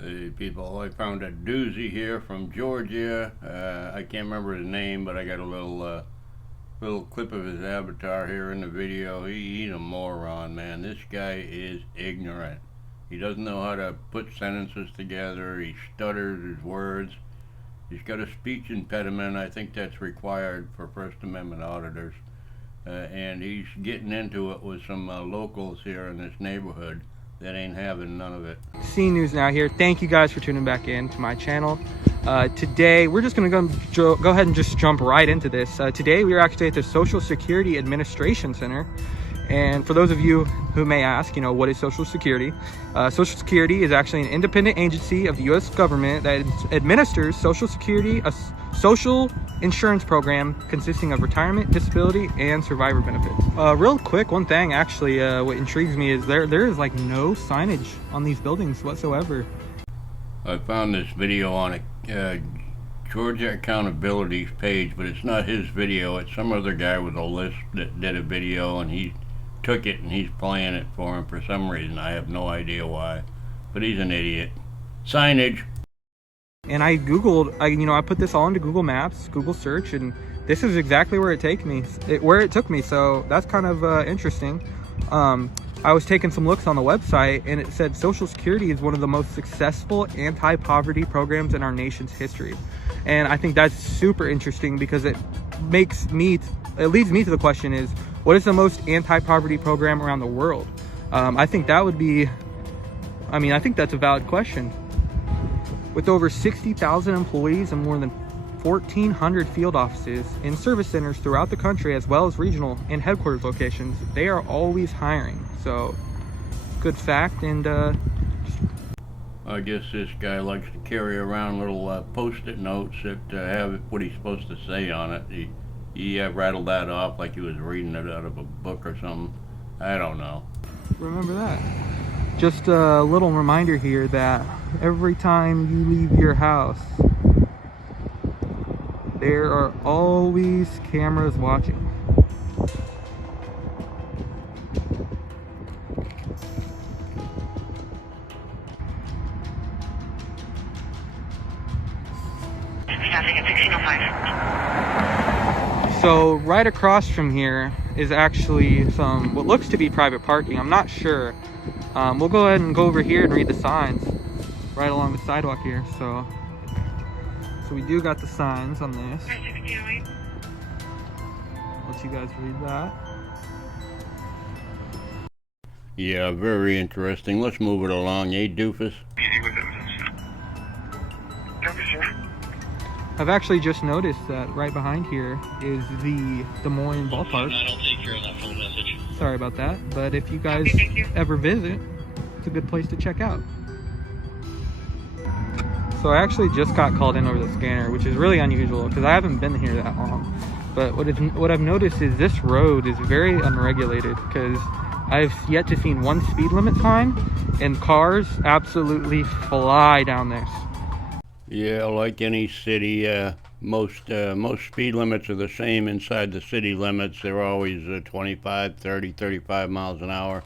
Hey people, I found a doozy here from Georgia. I can't remember his name, but I got a little clip of his avatar here in the video. He's a moron, man. This guy is ignorant. He doesn't know how to put sentences together. He stutters his words. He's got a speech impediment. I think that's required for First Amendment auditors. And he's getting into it with some locals here in this neighborhood that ain't having none of it. C News Now here. Thank you guys for tuning back in to my channel. Today, we're just going to go ahead and just jump right into this. Today, we are actually at the Social Security Administration Center. And for those of you who may ask, what is Social Security? Social Security is actually an independent agency of the U.S. government that administers Social Security, a social insurance program consisting of retirement, disability, and survivor benefits. Real quick, one thing actually, what intrigues me is there is like no signage on these buildings whatsoever. I found this video on a Georgia Accountability page, but it's not his video. It's some other guy with a list that did a video, and he took it and he's playing it for him for some reason. I have no idea why, but he's an idiot. Signage. And I googled, I put this all into Google Maps, Google search, and this is exactly where it took me. So that's kind of interesting. I was taking some looks on the website, and it said Social Security is one of the most successful anti-poverty programs in our nation's history. And I think that's super interesting because it leads me to the question is, what is the most anti-poverty program around the world? I think that's a valid question. With over 60,000 employees and more than 1,400 field offices and service centers throughout the country, as well as regional and headquarters locations, they are always hiring. So, good fact. And I guess this guy likes to carry around little post-it notes that have what he's supposed to say on it. He rattled that off like he was reading it out of a book or something. I don't know. Remember that. Just a little reminder here that every time you leave your house, there are always cameras watching. Staffing at 1605. So right across from here is actually some what looks to be private parking. I'm not sure. We'll go ahead and go over here and read the signs right along the sidewalk here. So we do got the signs on this. Let you guys read that. Yeah, very interesting. Let's move it along, eh, doofus? I've actually just noticed that right behind here is the Des Moines ballpark. I'll take care of that phone message. Sorry about that, but if you guys ever visit, it's a good place to check out. So I actually just got called in over the scanner, which is really unusual because I haven't been here that long. But what I've noticed is this road is very unregulated because I've yet to see one speed limit sign, and cars absolutely fly down this. Yeah, like any city, most speed limits are the same inside the city limits. They're always 25, 30, 35 miles an hour.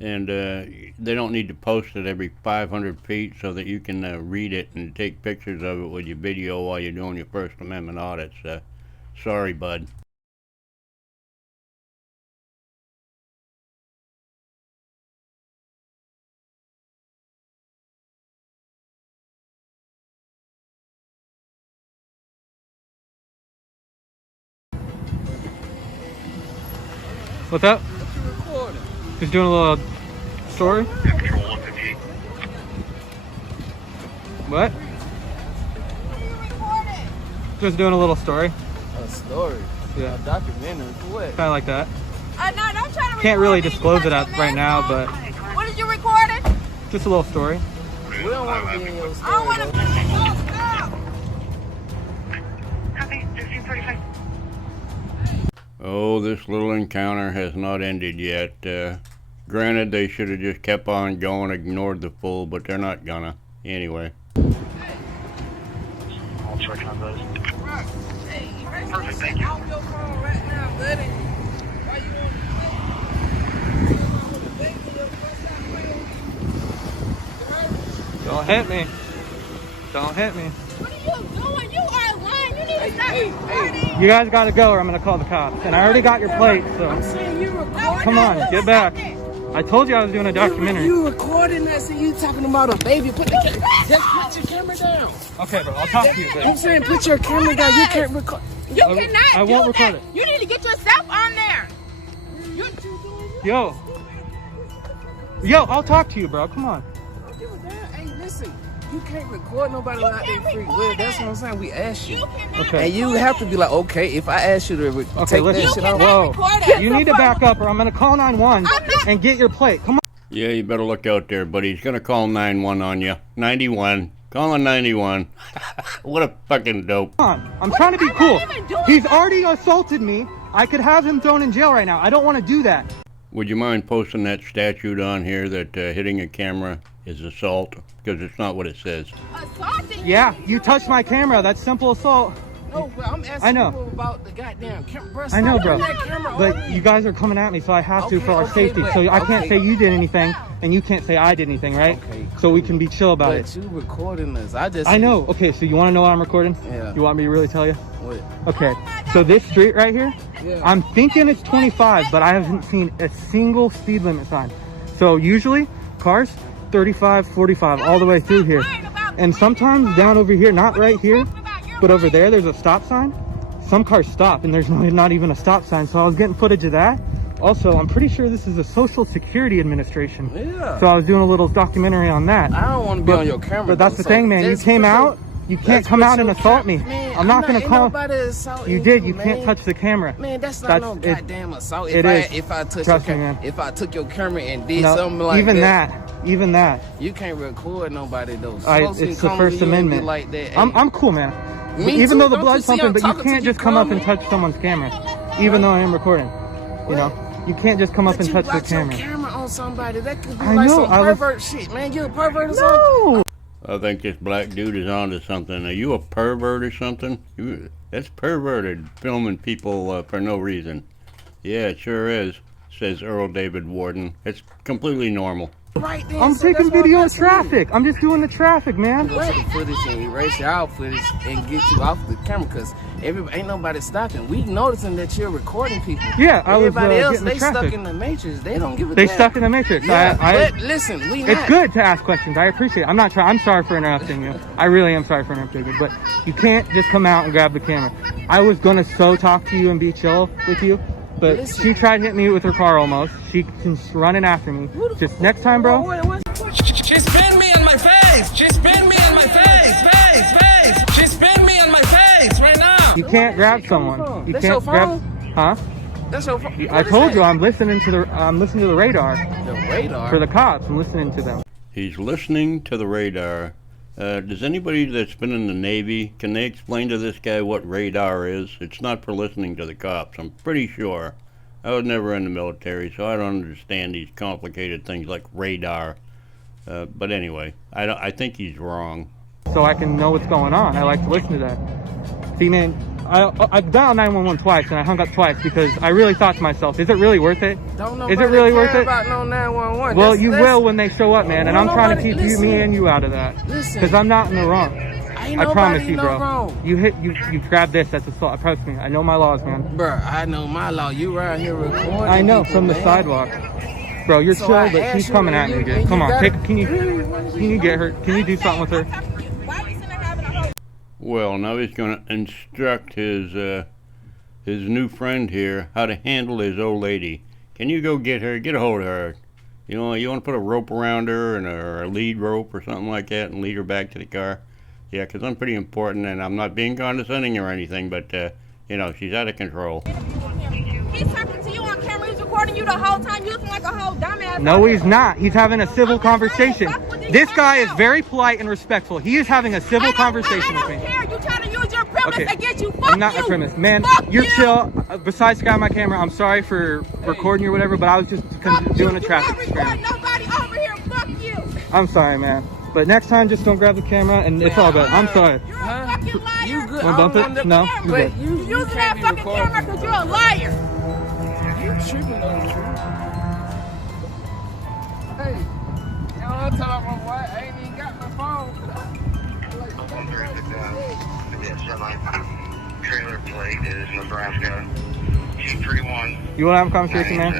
And they don't need to post it every 500 feet so that you can read it and take pictures of it with your video while you're doing your First Amendment audits. Sorry, bud. What's up? What you recording? Just doing a little story? Control 158. What? Just doing a little story. A story? Yeah. A documentary? What? Kind of like that. No, don't try to Can't really record me disclose it because at your right man's now, on. but What is you recording? just a little story. We don't want to be in your story. I don't want to. though. Copy, 1645. Oh, this little encounter has not ended yet. Granted, they should have just kept on going, ignored the fool, but they're not gonna. Anyway. I'll check on those. Perfect, thank you. Off your phone right now, buddy. Why you want to Don't hit me. Don't hit me. What are you doing? You are lying. You need to stop recording. You guys gotta go or I'm gonna call the cops. And I already got your plate, I'm so. saying you recording. Come on, get back. I told you I was doing a documentary. You recording that? So you talking about a baby? Just put your camera down. Okay, bro, I'll talk to you. I'm saying put your camera down. You can't record. You cannot I won't do record that. it. You need to get yourself on there. Yo. Yo, I'll talk to you, bro. Come on. Hey, listen. You can't record nobody without their free will. That's what I'm saying. We asked you. Okay. And you have to be like, okay, if I ask you to take listen. that shit off. Whoa. You need to back up or I'm gonna call 911 and get your plate. Come on. Yeah, you better look out there, buddy. He's gonna call 911 on you. 91. Calling 91. What a fucking dope. Come on. I'm trying to be cool. He's already assaulted me. I could have him thrown in jail right now. I don't want to do that. Would you mind posting that statute on here that hitting a camera is assault? Because it's not what it says. Assaulting Yeah, you touched my camera. That's simple assault. No, but I'm asking I know. you about the goddamn camera. Bro, I know, stop bro. putting that camera on But me. you guys are coming at me, so I have to Okay, for our okay, safety. but- So I can't okay. say you did anything, and you can't say I did anything, right? Okay, So we can be chill about But it. you recording this. I know. Okay, so you want to know what I'm recording? Yeah. You want me to really tell you? What? Okay. So this street right here, Yeah. I'm thinking it's 25, but I haven't seen a single speed limit sign. So usually cars 35, 45 all the way through here. And sometimes down over here, not right here, but over there, there's a stop sign. Some cars stop and there's not even a stop sign. So I was getting footage of that. Also, I'm pretty sure this is a Social Security Administration. Yeah. So I was doing a little documentary on that. I don't want to be on your camera. But that's though, the thing, man. You let's came put your- out. You can't let's come put out and your assault me. Man, I'm not gonna ain't call. nobody assaulting You did. You man. can't touch the camera. Man, that's not That's- no it- goddamn assault. it is. If I touch Trust your me, man. if I took your camera and did No, something like even that, even that. you can't record nobody though. It's the First Amendment. Like that. I'm cool, man. Me Even too, though the don't blood's you see I'm pumping, but you talking to can't you just come up and calmly? touch someone's camera, even though I am recording. You know, you can't just come up But and you touch the got your camera. camera on somebody. That could be I like know, some I was- pervert shit, man. You a pervert or something? No. I think this black dude is onto something. Are you a pervert or something? That's perverted, filming people for no reason. Yeah, it sure is, says Earl David Warden. It's completely normal. Right then, I'm so taking that's what video of asking you. traffic. I'm just doing the traffic, man. Go to the footage and erase your footage and get you off the camera because ain't nobody stopping. We noticing that you're recording people. Yeah, I was Everybody else, getting the they stuck traffic. in the matrix. They don't give a They damn. stuck in the matrix. Yeah, I but listen, we It's not. good to ask questions. I appreciate it. I'm not trying. I'm sorry for interrupting you. I really am sorry for interrupting you. But you can't just come out and grab the camera. I was gonna talk to you and be chill with you, but Listen. she tried hitting me with her car almost. She's running after me. Just next time, bro. She spit me on my face. She spit me on my face. She spit me on my face right now. You can't grab someone. You That's can't your grab. phone? Huh? That's your phone. I told you I'm listening to the radar The radar. for the cops. I'm listening to them. He's listening to the radar. Does anybody that's been in the Navy, can they explain to this guy what radar is? It's not for listening to the cops, I'm pretty sure. I was never in the military, so I don't understand these complicated things like radar. But anyway, I think he's wrong. So I can know what's going on. I like to listen to that. See, man, I've dialed 911 twice and I hung up twice because I really thought to myself, is it really worth it? Don't Is nobody it really care worth it? about no 911. Well, That's- you that's- will when they show up, man. And I'm trying to keep Listen. me and you out of that. Listen. Because I'm not in the wrong. Ain't I promise nobody you, no bro. wrong. You grab this. That's assault. Trust me. I know my laws, man. Bruh, I know my law. You right here recording. I know people, from the man. sidewalk. Bro, you're So chill, I but asked she's you, coming and at me, you- dude. and Come you on, got- can you get her? Can you do something with her? Why are we sitting there having a whole... Well, now he's going to instruct his new friend here how to handle his old lady. Can you go get her? Get a hold of her. You know, you want to put a rope around her or a lead rope or something like that and lead her back to the car? Yeah, because I'm pretty important and I'm not being condescending or anything, but, you know, she's out of control. He's talking to you on camera. He's recording you the whole time. You looking like a whole dumbass. No, he's not. He's having a civil conversation. This guy is very polite and respectful. He is having a civil conversation with I me. don't care. You trying to use your privilege Okay. against you. Fuck I'm not you. a premise. Man, Fuck you're you. chill. Besides grabbing my camera, I'm sorry for recording you or whatever, but I was just Fuck doing a you. traffic You not experiment. recording nobody over here. Fuck you. I'm sorry, man. But next time, just don't grab the camera, and it's all good. I'm sorry. You're a fucking liar. You good? Wanna bump I it? don't want No, to- you but good. you You're using can't that be fucking recording camera people. because you're a liar. You tripping on the truth. Hey, y'all tell my boy, I ain't even got my phone. plate is Nebraska 231. You want to have a conversation, man?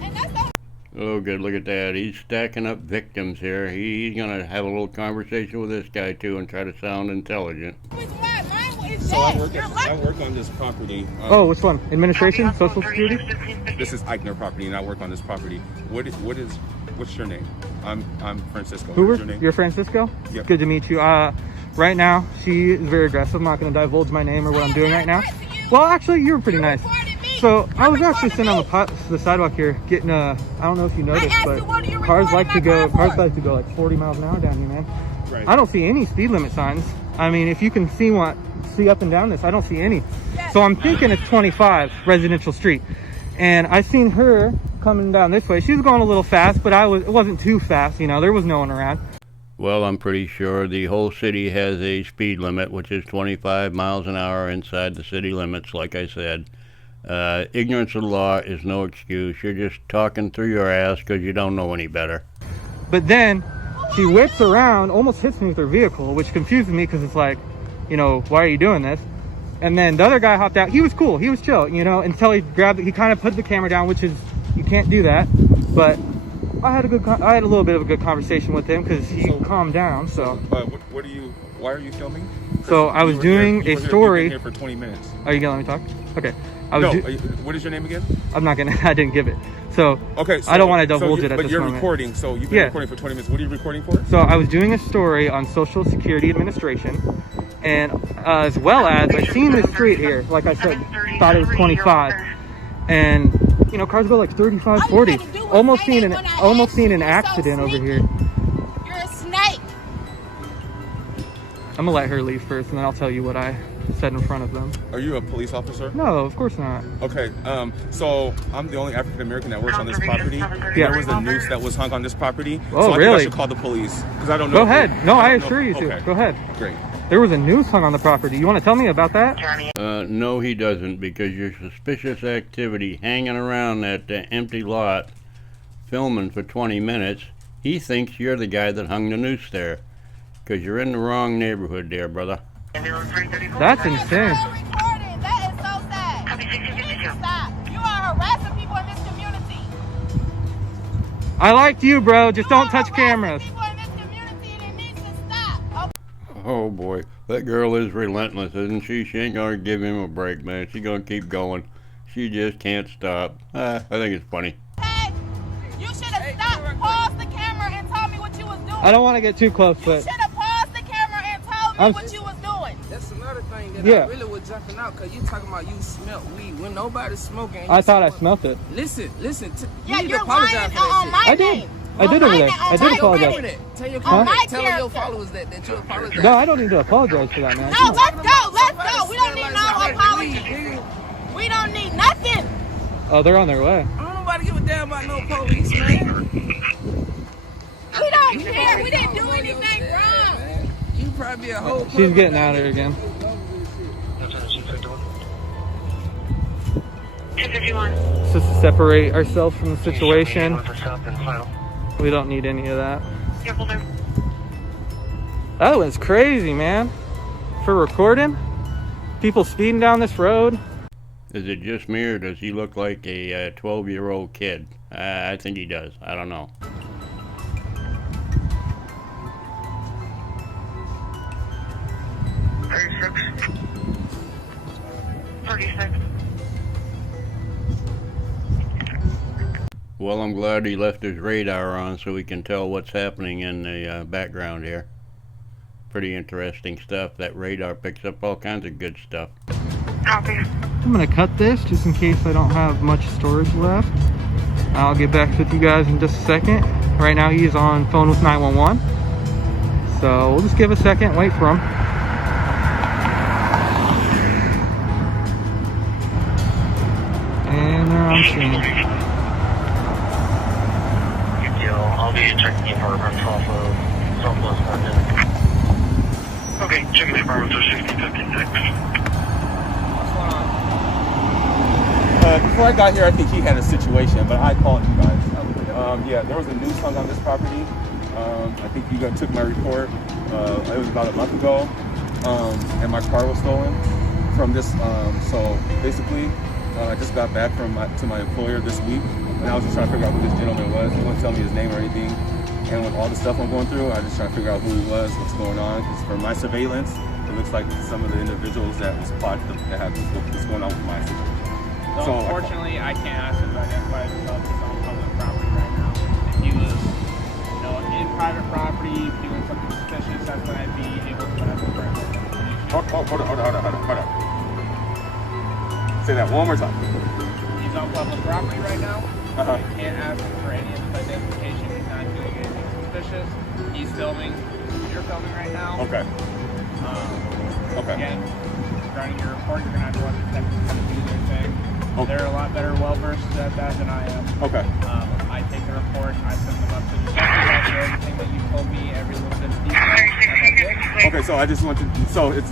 And that's the Oh, good. Look at that. He's stacking up victims here. He's going to have a little conversation with this guy, too, and try to sound intelligent. reason why mine is So I dead. work on this property. Oh, which one? Administration? Social Security? This is Eichner property, and I work on this property. What's your name? I'm Francisco. Hoover? What's your name? You're Francisco? Yep. Good to meet you. Right now, she is very aggressive. I'm not going to divulge my name or what I'm doing right now. Well, actually, you were pretty nice. So I was actually sitting on the sidewalk here, getting I don't know if you noticed, but cars like to go like 40 miles an hour down here, man. Right. I don't see any speed limit signs. I mean, if you can see up and down this, I don't see any. So I'm thinking it's 25 Residential Street, and I seen her coming down this way. She was going a little fast, but it wasn't too fast. You know, there was no one around. Well, I'm pretty sure the whole city has a speed limit, which is 25 miles an hour inside the city limits, like I said. Ignorance of the law is no excuse. You're just talking through your ass because you don't know any better. But then she whips around, almost hits me with her vehicle, which confuses me because it's like, you know, why are you doing this? And then the other guy hopped out. He was cool. He was chill, you know, until he grabbed it. He kind of put the camera down, which is, you can't do that. But I had a little bit of a good conversation with him because he calmed down. So Why are you filming? So I was doing a story. You've been here for 20 minutes. Are you gonna let me talk? Okay. What is your name again? I'm not gonna. I didn't give it. So okay. I don't want to divulge it at but this you're moment. recording, so you've been recording for 20 minutes. What are you recording for? So I was doing a story on Social Security Administration, and as well as I seen this street here. Like I said, thought it was 25, and you know, cars go like 35, 40. Almost seen an accident over here. You're a snake. I'm gonna let her leave first, and then I'll tell you what I said in front of them. Are you a police officer? No, of course not. Okay, so I'm the only African American that works on this property. Yeah. There was a noose that was hung on this property. Oh, so I really? think I should call the police because I don't know. Go ahead. No, I assure you to. Okay. Go ahead. Great. There was a noose hung on the property. You want to tell me about that? No, he doesn't, because your suspicious activity hanging around that empty lot, filming for 20 minutes, he thinks you're the guy that hung the noose there, because you're in the wrong neighborhood there, brother. That's insane. That is so sad. You need to stop. You are harassing people in this community. I liked you, bro. Just don't touch cameras. People in this community, and it needs to stop. Oh boy, that girl is relentless, isn't she? She ain't gonna give him a break, man. She's gonna keep going. She just can't stop. I think it's funny. Hey, you should have stopped, paused the camera, and told me what you was doing. I don't want to get too close, You but should have paused the camera and told me what you was doing. That's another thing that Yeah. I really was jumping out because you talking about you smelt weed when nobody's smoking. I thought I smelt it. Listen. Yeah, You need to you're apologize lying for that on shit. my I did. name. I did over there. I did apologize. Tell your On my tell your character. followers that you apologize. No, I don't need to apologize for that, man. No, let's go. We don't need no apology. We don't need nothing. Oh, they're on their way. I don't nobody give a damn about no police, man. We don't care. We didn't do anything wrong. You probably a whole. She's getting out of here again. Just to separate ourselves from the situation. We don't need any of that. That was crazy, man. For recording, people speeding down this road. Is it just me, or does he look like a 12-year-old kid? I think he does. I don't know. Well, I'm glad he left his radar on so we can tell what's happening in the background here. Pretty interesting stuff. That radar picks up all kinds of good stuff. Copy. I'm gonna cut this just in case I don't have much storage left. I'll get back with you guys in just a second. Right now he's on phone with 911. So we'll just give a second, wait for him. And they're on scene. I'll be checking the apartments off of Southwest London. Okay, checking the apartments are 1656. Before I got here, I think he had a situation, but I called you guys. Yeah, there was a noose hung on this property. I think you guys took my report. It was about a month ago, and my car was stolen. from this. So basically, I just got back from my employer this week, and I was just trying to figure out who this gentleman was. He wouldn't tell me his name or anything. And with all the stuff I'm going through, I just trying to figure out who he was, what's going on. Because from my surveillance, it looks like some of the individuals that was plotted that had what's going on with my situation. So unfortunately, I can't ask him to identify himself. He's on public property right now. If he was, in private property doing something suspicious, that's when I'd be able to ask him for information. Hold on. Say that one more time. He's on public property right now. Uh-huh. I can't ask him for any of his identification. He's not doing anything suspicious. He's filming. You're filming right now. Okay. Okay. Again, regarding your report, you're going to have to let the detectives kind of do their thing. Okay. They're a lot better, well-versed at that than I am. Okay. I take the report, I send them up to the detective, everything that you told me, every little bit of detail. Okay, so I just want to, so it's,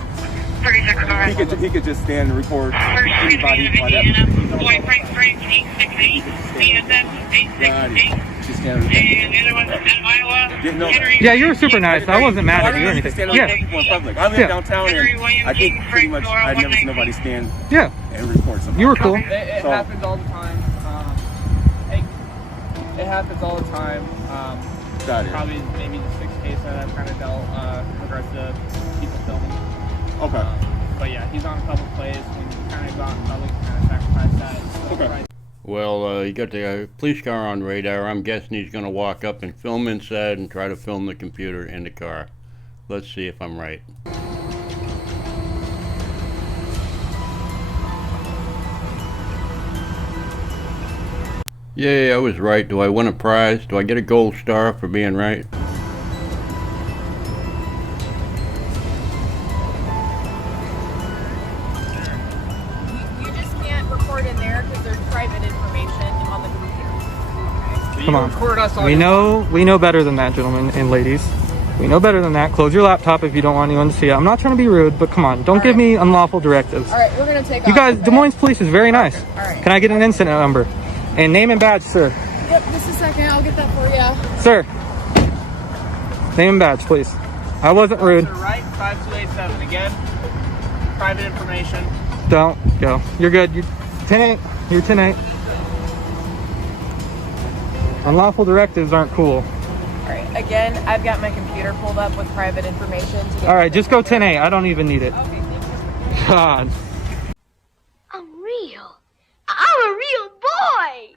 30 seconds. he could just stand and record anybody while that. Boy, Frank, 868, BSF, 868. Just stand and And the other one out of Iowa. Yeah, you were super nice. I wasn't mad at you or anything. Stand Yeah. in public. I live downtown, and I think pretty much I've never seen nobody stand Yeah. and record something. You were cool. It happens all the time. It happens all the time. Got it. Probably maybe the sixth case that I've kind of dealt in regards to people filming. Okay. But yeah, he's on a public place. When you kind of go out in public, you kind of sacrifice that. Okay. Well, you got the police car on radar. I'm guessing he's going to walk up and film inside and try to film the computer in the car. Let's see if I'm right. Yay, I was right. Do I win a prize? Do I get a gold star for being right? You just can't record in there because there's private information on the computer. So Come you on. record us on We your know better than that, gentlemen and ladies. We know better than that. Close your laptop if you don't want anyone to see it. I'm not trying to be rude, but come on. Don't give me unlawful directives. All right, we're going to take You off, guys, okay? Des Moines Police is very nice. All right. Can I get an incident number? And name and badge, sir. Yep, just a second. I'll get that for you. Sir. Name and badge, please. I wasn't rude. Officer Wright, 5287. Again, private information. Don't go. You're good. You're 10-8. You're 10-8. Unlawful directives aren't cool. All right, again, I've got my computer pulled up with private information. To get All right, just go 10-8. I don't even need it. Okay, thank you. God. I'm real. I'm a real boy.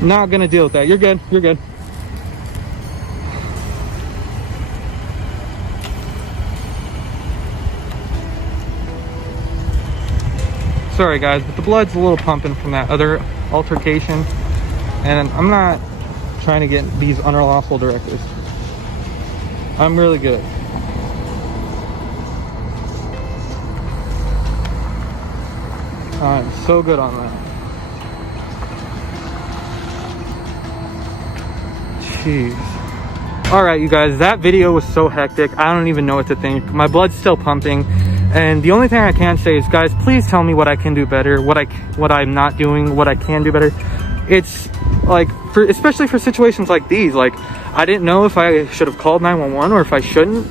Not gonna deal with that. You're good. You're good. Sorry guys, but the blood's a little pumping from that other altercation, and I'm not trying to get these unlawful directives. I'm really good. I'm so good on that. Jeez. Alright you guys, that video was so hectic. I don't even know what to think. My blood's still pumping. And the only thing I can say is, guys, please tell me what I can do better, what I'm not doing, what I can do better. It's like, especially for situations like these, like, I didn't know if I should have called 911 or if I shouldn't.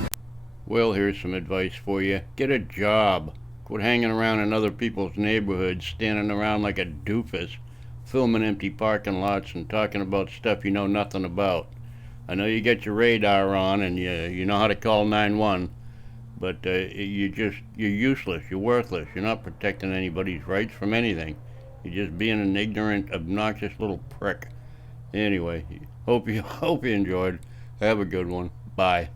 Well, here's some advice for you. Get a job. Quit hanging around in other people's neighborhoods, standing around like a doofus, filming empty parking lots and talking about stuff you know nothing about. I know you get your radar on and you know how to call 911, but you're useless, you're worthless, you're not protecting anybody's rights from anything. You're just being an ignorant, obnoxious little prick. Anyway, hope you enjoyed. Have a good one. Bye.